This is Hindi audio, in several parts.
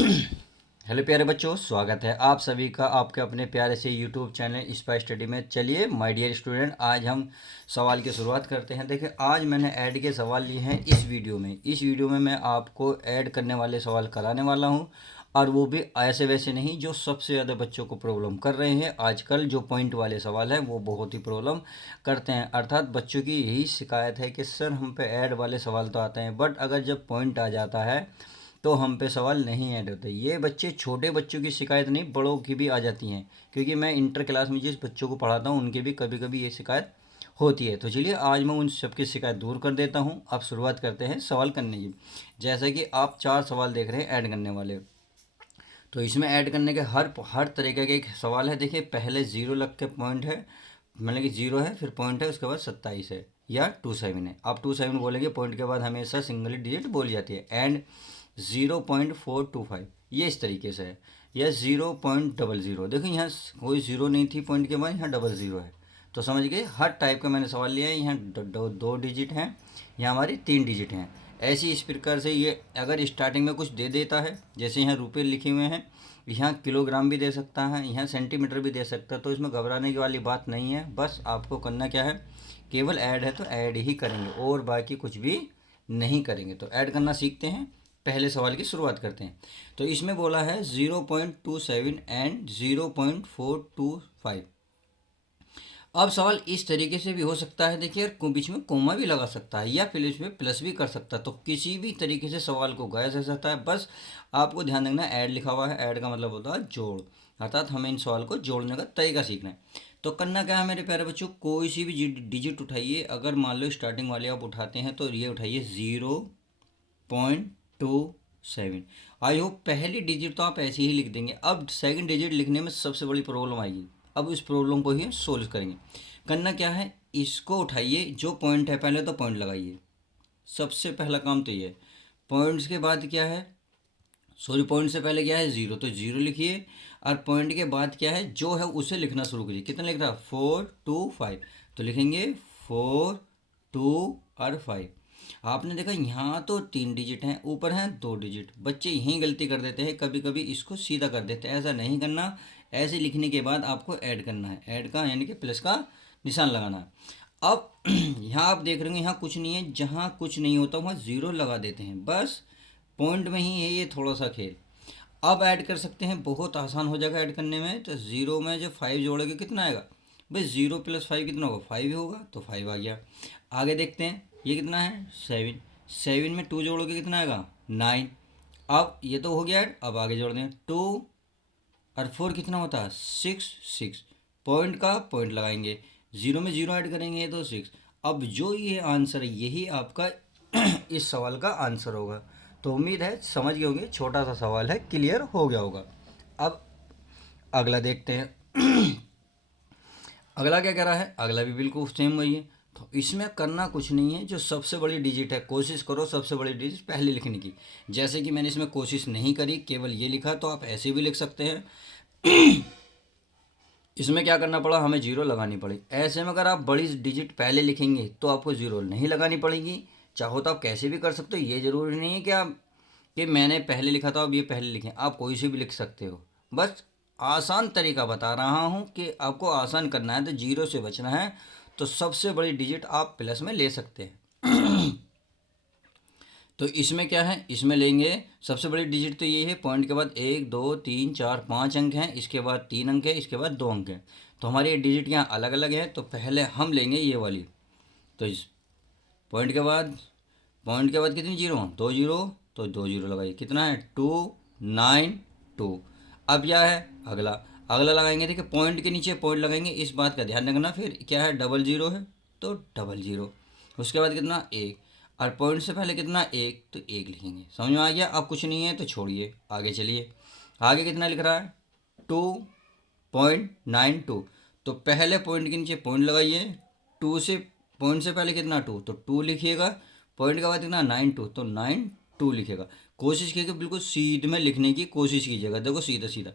हेलो प्यारे बच्चों, स्वागत है आप सभी का आपके अपने प्यारे से यूट्यूब चैनल स्पाई स्टडी में। चलिए माय डियर स्टूडेंट, आज हम सवाल की शुरुआत करते हैं। देखिए, आज मैंने ऐड के सवाल लिए हैं इस वीडियो में मैं आपको ऐड करने वाले सवाल कराने वाला हूं, और वो भी ऐसे वैसे नहीं जो सबसे ज़्यादा बच्चों को प्रॉब्लम कर रहे हैं। आजकल जो पॉइंट वाले सवाल हैं वो बहुत ही प्रॉब्लम करते हैं, अर्थात बच्चों की यही शिकायत है कि सर हम पे ऐड वाले सवाल तो आते हैं, बट अगर जब पॉइंट आ जाता है तो हम पे सवाल नहीं ऐड होते। ये बच्चे, छोटे बच्चों की शिकायत नहीं, बड़ों की भी आ जाती हैं, क्योंकि मैं इंटर क्लास में जिस बच्चों को पढ़ाता हूँ उनके भी कभी कभी ये शिकायत होती है। तो चलिए आज मैं उन सबकी शिकायत दूर कर देता हूँ। अब शुरुआत करते हैं सवाल करने की। जैसे कि आप 4 सवाल देख रहे हैं ऐड करने वाले, तो इसमें ऐड करने के हर तरीके के एक सवाल है। देखिए, पहले 0 लग के पॉइंट है, मतलब कि 0 है, फिर पॉइंट है, उसके बाद 27 है या 27 है। आप 27 बोलेंगे, पॉइंट के बाद हमेशा सिंगल डिजिट बोली जाती है। एंड 0.425 ये इस तरीके से है, या 0.00। देखो यहाँ कोई 0 नहीं थी पॉइंट के बाद, यहाँ 00 है। तो समझ गए, हर टाइप का मैंने सवाल लिया है। यहाँ 2 डिजिट हैं, यहाँ हमारी 3 डिजिट हैं। ऐसी इस प्रकार से ये अगर स्टार्टिंग में कुछ दे देता है, जैसे यहाँ रुपये लिखे हुए हैं, यहाँ किलोग्राम भी दे सकता है, यहाँ सेंटीमीटर भी दे सकता है, तो इसमें घबराने की वाली बात नहीं है। बस आपको करना क्या है, केवल ऐड है तो ऐड ही करेंगे और बाकी कुछ भी नहीं करेंगे। तो ऐड करना सीखते हैं। पहले सवाल की शुरुआत करते हैं। तो इसमें बोला है 0.27 एंड 0.425। अब सवाल इस तरीके से भी हो सकता है, देखिए बीच में कोमा भी लगा सकता है या फिर इसमें प्लस भी कर सकता है। तो किसी भी तरीके से सवाल को गाया जा सकता है। बस आपको ध्यान रखना, ऐड लिखा हुआ है, ऐड का मतलब होता है जोड़, अर्थात हमें इन सवाल को जोड़ने का तरीका सीखना है। तो करना क्या है मेरे प्यारे बच्चों, कोई सी भी डिजिट उठाइए। अगर मान लो स्टार्टिंग वाले आप उठाते हैं तो ये उठाइए 0.27। आई होप पहली डिजिट तो आप ऐसे ही लिख देंगे। अब सेकंड डिजिट लिखने में सबसे बड़ी प्रॉब्लम आएगी। अब इस प्रॉब्लम को ही सोल्व करेंगे। करना क्या है, इसको उठाइए, जो पॉइंट है पहले तो पॉइंट लगाइए। सबसे पहला काम तो ये है। पॉइंट्स के बाद क्या है, सॉरी पॉइंट से पहले क्या है 0, तो 0 लिखिए। और पॉइंट के बाद क्या है जो है उसे लिखना शुरू करिए। कितना लिख रहा है, 4 2 5, तो लिखेंगे 4 2 और 5। आपने देखा यहाँ तो 3 डिजिट हैं, ऊपर हैं 2 डिजिट। बच्चे यहीं गलती कर देते हैं, कभी कभी इसको सीधा कर देते हैं। ऐसा नहीं करना। ऐसे लिखने के बाद आपको ऐड करना है, ऐड का यानी कि प्लस का निशान लगाना है। अब यहाँ आप देख रहे हैं, यहाँ कुछ नहीं है, जहाँ कुछ नहीं होता वहाँ 0 लगा देते हैं। बस पॉइंट में ही है ये थोड़ा सा खेल। अब ऐड कर सकते हैं, बहुत आसान हो जाएगा ऐड करने में। तो 0 में जब 5 जोड़ेंगे कितना आएगा भाई, 0 + 5 कितना होगा, 5 ही होगा, तो 5 आ गया। आगे देखते हैं, ये कितना है 7। 7 में 2 जोड़ोगे कितना आएगा 9। अब ये तो हो गया ऐड। अब आगे जोड़ दें 2 और 4 कितना होता है 6 6। पॉइंट का पॉइंट लगाएंगे, 0 में 0 ऐड करेंगे तो 6। अब जो ये आंसर है यही आपका इस सवाल का आंसर होगा। तो उम्मीद है समझ गए होंगे, छोटा सा सवाल है, क्लियर हो गया होगा। अब अगला देखते हैं। अगला क्या कह रहा है, अगला भी बिल्कुल सेम वही है। तो इसमें करना कुछ नहीं है, जो सबसे बड़ी डिजिट है कोशिश करो सबसे बड़ी डिजिट पहले लिखने की। जैसे कि मैंने इसमें कोशिश नहीं करी, केवल ये लिखा, तो आप ऐसे भी लिख सकते हैं। इसमें क्या करना पड़ा, हमें 0 लगानी पड़ी। ऐसे में अगर आप बड़ी डिजिट पहले लिखेंगे तो आपको 0 नहीं लगानी पड़ेगी। चाहो तो आप कैसे भी कर सकते हो, ये ज़रूरी नहीं है कि आप कि मैंने पहले लिखा था अब ये पहले लिखें। आप कोई से भी लिख सकते हो। बस आसान तरीका बता रहा हूँ कि आपको आसान करना है, तो 0 से बचना है। तो सबसे बड़ी डिजिट आप प्लस में ले सकते हैं। तो इसमें क्या है, इसमें लेंगे सबसे बड़ी डिजिट तो ये है। पॉइंट के बाद 1 2 3 4 5 अंक हैं, इसके बाद 3 अंक है, इसके बाद 2 अंक हैं। तो हमारी ये डिजिट यहाँ अलग अलग है। तो पहले हम लेंगे ये वाली। तो इस पॉइंट के बाद कितनी 0, 2 0, तो 2 0 लगाइए, कितना है 2 9 2। अब क्या है अगला, अगला लगाएंगे। देखिए पॉइंट के नीचे पॉइंट लगाएंगे, इस बात का ध्यान रखना। फिर क्या है 00 है, तो 00। उसके बाद कितना 1, और पॉइंट से पहले कितना 1, तो 1 लिखेंगे। समझ में आ गया। अब कुछ नहीं है तो छोड़िए, आगे चलिए। आगे कितना लिख रहा है 2.92। तो पहले पॉइंट के नीचे पॉइंट लगाइए। 2 से पॉइंट से पहले कितना 2, तो 2 लिखिएगा। पॉइंट के बाद कितना 92, तो 92 लिखेगा। कोशिश कीजिए बिल्कुल सीध में लिखने की कोशिश कीजिएगा, देखो सीधा सीधा,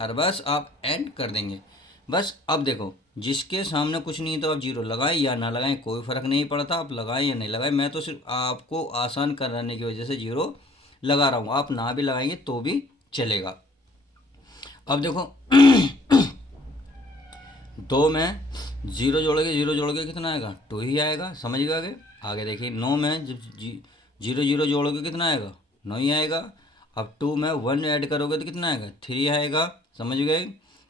और बस आप एंड कर देंगे। बस अब देखो, जिसके सामने कुछ नहीं तो आप 0 लगाएं या ना लगाएं कोई फ़र्क नहीं पड़ता, आप लगाएं या नहीं लगाएं। मैं तो सिर्फ आपको आसान कराने की वजह से 0 लगा रहा हूँ, आप ना भी लगाएंगे तो भी चलेगा। अब देखो 2 में जीरो जोड़ोगे कितना आएगा, 2 ही आएगा, समझ गए। आगे आगे देखिए 9 में जब जीरो जीरो जोड़ोगे कितना आएगा, 9 ही आएगा। अब 2 में 1 ऐड करोगे तो कितना आएगा, 3 आएगा, समझ गए।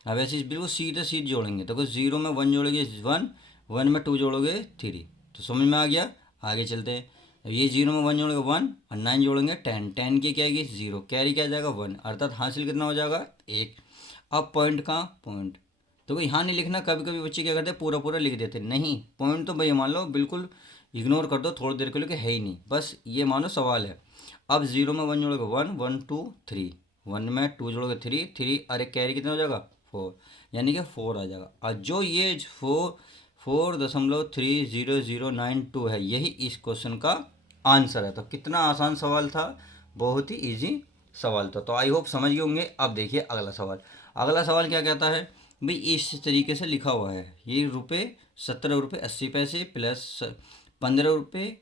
अब ऐसे बिल्कुल सीधे सीधे जोड़ेंगे, देखो 0 में 1 जोड़ोगे 1, 1 में 2 जोड़ोगे 3, तो समझ में आ गया। आगे चलते हैं। अब ये 0 में 1 जोड़ोगे 1 और 9 जोड़ेंगे 10, 10 की क्या आएगी 0, कैरी क्या जाएगा 1, अर्थात हासिल कितना हो जाएगा 1। अब पॉइंट का पॉइंट, तो यहाँ नहीं लिखना, कभी कभी बच्चे क्या करते हैं पूरा पूरा लिख देते हैं, नहीं पॉइंट तो भैया मान लो बिल्कुल इग्नोर कर दो थोड़ी देर के लिए कि है ही नहीं, बस ये मानो सवाल है। अब 0 में 1 जोड़ोगे 1, 1 2 3, 1 में 2 जोड़ोगे 3, 3 अरे कैरी कितना हो जाएगा 4, यानी कि 4 आ जाएगा। और जो ये 4.3009 है यही इस क्वेश्चन का आंसर है। तो कितना आसान सवाल था, बहुत ही इजी सवाल था। तो आई होप समझ गए होंगे। अब देखिए अगला सवाल। अगला सवाल क्या कहता है भाई, इस तरीके से लिखा हुआ है, ये 17 रुपये 80 पैसे प्लस 15 रुपये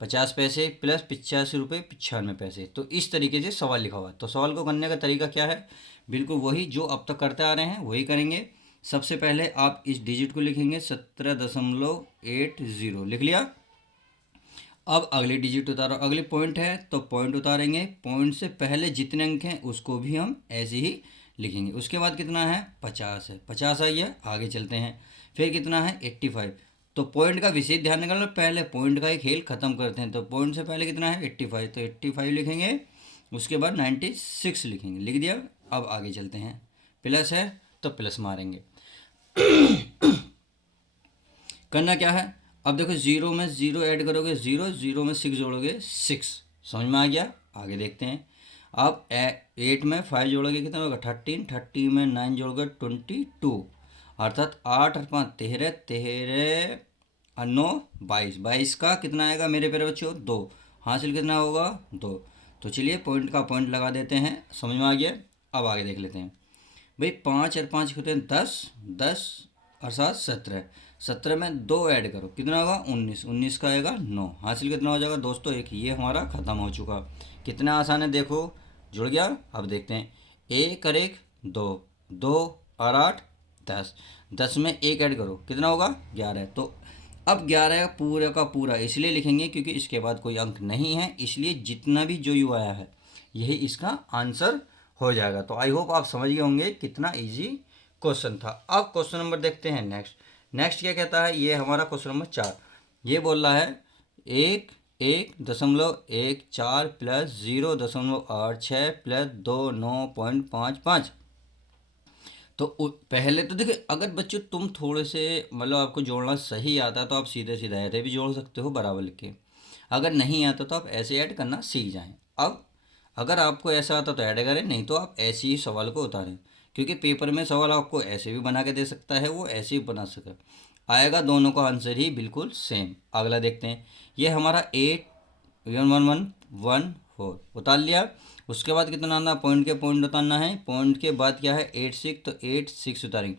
50 पैसे प्लस 85 रुपये 95 पैसे। तो इस तरीके से सवाल लिखा हुआ है। तो सवाल को करने का तरीका क्या है, बिल्कुल वही जो अब तक करते आ रहे हैं वही करेंगे। सबसे पहले आप इस डिजिट को लिखेंगे 17.80, लिख लिया। अब अगले डिजिट उतारो, अगले पॉइंट है तो पॉइंट उतारेंगे, पॉइंट से पहले जितने अंक हैं उसको भी हम ऐसे ही लिखेंगे। उसके बाद कितना है 50 है, 50 आई है। आगे चलते हैं, फिर कितना है 85। तो पॉइंट का विशेष ध्यान निकालना, पहले पॉइंट का ही खेल खत्म करते हैं। तो पॉइंट से पहले कितना है 85, तो 85 लिखेंगे। उसके बाद 96 लिखेंगे, लिख दिया। अब आगे चलते हैं, प्लस है तो प्लस मारेंगे। करना क्या है, अब देखो 0 में 0 ऐड करोगे 0, 0 में 6 जोड़ोगे 6, समझ में आ गया। आगे देखते हैं। अब 8 में 5 जोड़ोगे कितना होगा 13, 30 में 9 जोड़ोगे 22, अर्थात 8 और 5 13, 13 और 9 22, 22 का कितना आएगा मेरे प्यारे बच्चों 2, हासिल कितना होगा 2। तो चलिए पॉइंट का पॉइंट लगा देते हैं, समझ में आ गया। अब आगे देख लेते हैं भाई, 5 और 5 होते हैं 10, 10 और 7 17, 17 में 2 ऐड करो कितना होगा 19, 19 का आएगा 9, हासिल कितना हो जाएगा दोस्तों 1। ये हमारा ख़त्म हो चुका। कितना आसान है देखो, जुड़ गया। अब देखते हैं, 1 और 1 2, 2 और 8 10, 10 में 1 ऐड करो कितना होगा 11। तो अब 11 पूरा का पूरा इसलिए लिखेंगे क्योंकि इसके बाद कोई अंक नहीं है, इसलिए जितना भी जो यू आया है यही इसका आंसर हो जाएगा। तो आई होप आप समझ गए होंगे कितना इजी क्वेश्चन था। अब क्वेश्चन नंबर देखते हैं नेक्स्ट। नेक्स्ट क्या कहता है, ये हमारा क्वेश्चन नंबर 4। ये बोल रहा है 1.14 प्लस 0.86 प्लस 29.55। तो पहले तो देखिए, अगर बच्चों तुम थोड़े से मतलब आपको जोड़ना सही आता तो आप सीधे सीधे ऐसे भी जोड़ सकते हो बराबर लिख के। अगर नहीं आता तो आप ऐसे ऐड करना सीख जाएं। अब अगर आपको ऐसा आता तो ऐड करें, नहीं तो आप ऐसे ही सवाल को उतारें, क्योंकि पेपर में सवाल आपको ऐसे भी बना के दे सकता है, वो ऐसे भी बना सके आएगा, दोनों का आंसर ही बिल्कुल सेम। अगला देखते हैं, ये हमारा 8.1114 उतार लिया। उसके बाद कितना आना, पॉइंट के पॉइंट उतारना है। पॉइंट के बाद क्या है 86, तो 86 उतारेंगे,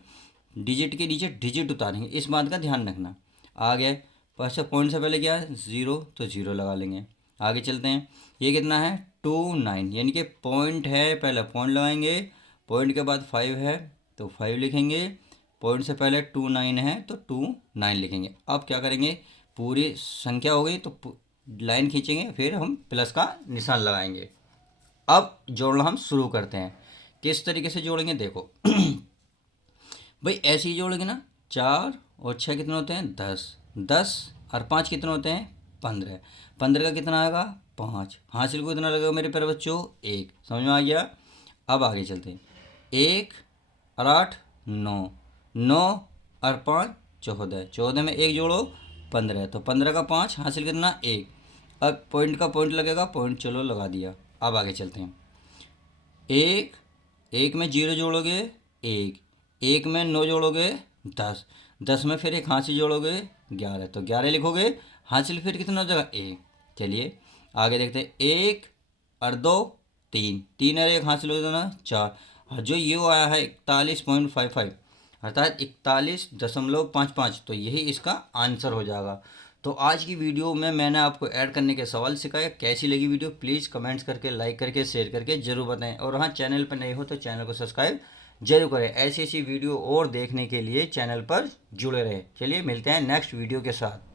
डिजिट के नीचे डिजिट उतारेंगे, इस बात का ध्यान रखना। आ गए, अच्छा पॉइंट से पहले क्या है 0, तो 0 लगा लेंगे। आगे चलते हैं, ये कितना है 29, यानी कि पॉइंट है पहले पॉइंट लगाएंगे, पॉइंट के बाद 5 है तो 5 लिखेंगे, पॉइंट से पहले 29 है तो 29 लिखेंगे। अब क्या करेंगे, पूरी संख्या हो गई तो लाइन खींचेंगे, फिर हम प्लस का निशान लगाएंगे। अब जोड़ना हम शुरू करते हैं। किस तरीके से जोड़ेंगे देखो भाई, ऐसे ही जोड़ेंगे ना, 4 और 6 कितने होते हैं 10, 10 और 5 कितने होते हैं 15, 15 का कितना आएगा 5, हासिल को कितना लगेगा मेरे प्यारे बच्चों 1, समझ में आ गया। अब आगे चलते हैं, 1 और 8 9, 9 और 5 14, 14 में 1 जोड़ो 15, तो 15 का 5, हासिल कितना 1। अब पॉइंट का पॉइंट लगेगा, पॉइंट चलो लगा दिया। अब आगे चलते हैं, 1, 1 में 0 जोड़ोगे 1, 1 में 9 जोड़ोगे 10, 10 में फिर एक हासिल जोड़ोगे 11, तो 11 लिखोगे, हासिल फिर कितना हो जाएगा 1। चलिए आगे देखते हैं, 1 और 2 3, 3 और 1 हासिल हो जाना 4, और जो ये आया है 41.55 अर्थात 41.55, तो यही इसका आंसर हो जाएगा। तो आज की वीडियो में मैंने आपको ऐड करने के सवाल सिखाया। कैसी लगी वीडियो प्लीज़ कमेंट्स करके, लाइक करके, शेयर करके ज़रूर बताएं। और हाँ, चैनल पर नए हो तो चैनल को सब्सक्राइब जरूर करें। ऐसी ऐसी वीडियो और देखने के लिए चैनल पर जुड़े रहें। चलिए मिलते हैं नेक्स्ट वीडियो के साथ।